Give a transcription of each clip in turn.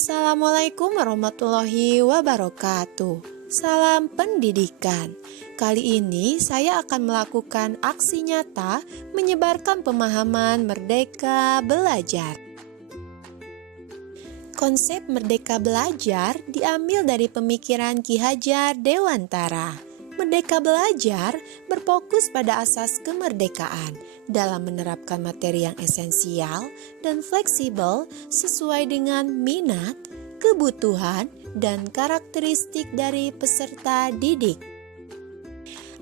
Assalamualaikum warahmatullahi wabarakatuh. Salam pendidikan. Kali ini saya akan melakukan aksi nyata menyebarkan pemahaman merdeka belajar. Konsep merdeka belajar diambil dari pemikiran Ki Hajar Dewantara. Merdeka belajar berfokus pada asas kemerdekaan dalam menerapkan materi yang esensial dan fleksibel sesuai dengan minat, kebutuhan, dan karakteristik dari peserta didik.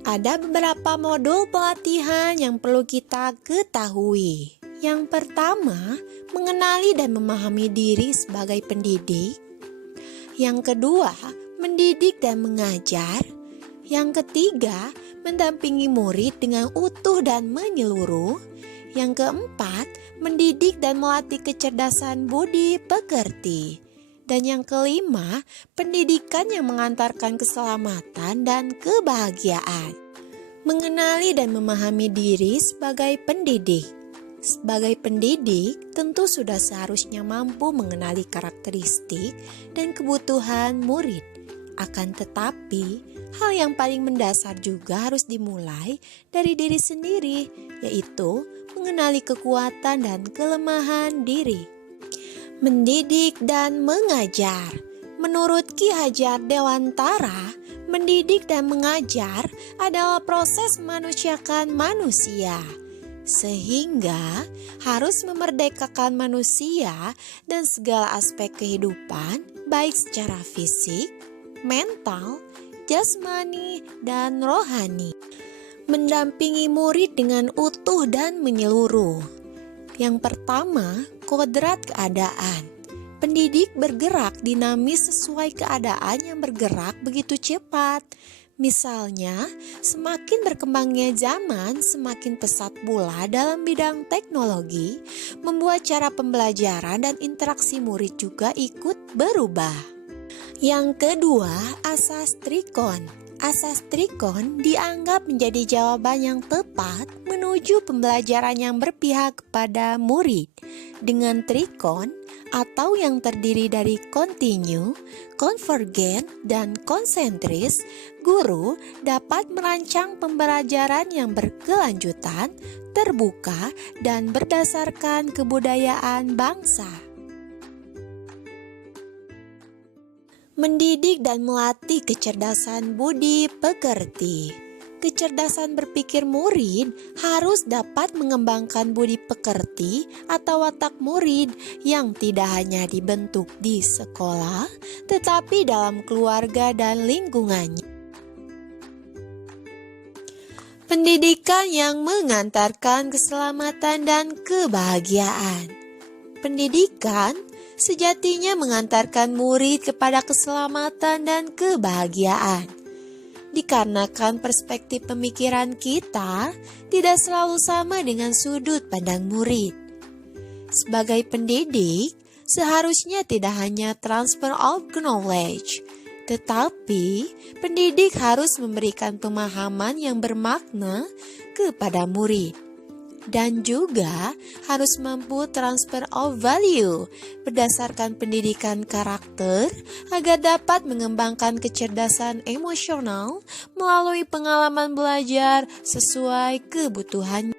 Ada beberapa modul pelatihan yang perlu kita ketahui. Yang pertama, mengenali dan memahami diri sebagai pendidik. Yang kedua, mendidik dan mengajar. Yang ketiga, mendampingi murid dengan utuh dan menyeluruh. Yang keempat, mendidik dan melatih kecerdasan budi pekerti. Dan yang kelima, pendidikan yang mengantarkan keselamatan dan kebahagiaan. Mengenali dan memahami diri sebagai pendidik. Sebagai pendidik, tentu sudah seharusnya mampu mengenali karakteristik dan kebutuhan murid. Akan tetapi, hal yang paling mendasar juga harus dimulai dari diri sendiri, yaitu mengenali kekuatan dan kelemahan diri. Mendidik dan mengajar. Menurut Ki Hajar Dewantara, mendidik dan mengajar adalah proses memanusiakan manusia, sehingga harus memerdekakan manusia dan segala aspek kehidupan, baik secara fisik, mental, jasmani, dan rohani. Mendampingi murid dengan utuh dan menyeluruh. Yang pertama, kodrat keadaan. Pendidik bergerak dinamis sesuai keadaan yang bergerak begitu cepat. Misalnya, semakin berkembangnya zaman, semakin pesat pula dalam bidang teknologi, membuat cara pembelajaran dan interaksi murid juga ikut berubah. Yang kedua, asas trikon. Asas trikon dianggap menjadi jawaban yang tepat menuju pembelajaran yang berpihak kepada murid. Dengan trikon atau yang terdiri dari kontinu, konvergen, dan konsentris, guru dapat merancang pembelajaran yang berkelanjutan, terbuka, dan berdasarkan kebudayaan bangsa. Mendidik dan melatih kecerdasan budi pekerti. Kecerdasan berpikir murid harus dapat mengembangkan budi pekerti atau watak murid yang tidak hanya dibentuk di sekolah, tetapi dalam keluarga dan lingkungannya. Pendidikan yang mengantarkan keselamatan dan kebahagiaan. Pendidikan sejatinya mengantarkan murid kepada keselamatan dan kebahagiaan. Dikarenakan perspektif pemikiran kita tidak selalu sama dengan sudut pandang murid. Sebagai pendidik, seharusnya tidak hanya transfer of knowledge, tetapi pendidik harus memberikan pemahaman yang bermakna kepada murid. Dan juga harus mampu transfer of value berdasarkan pendidikan karakter agar dapat mengembangkan kecerdasan emosional melalui pengalaman belajar sesuai kebutuhan.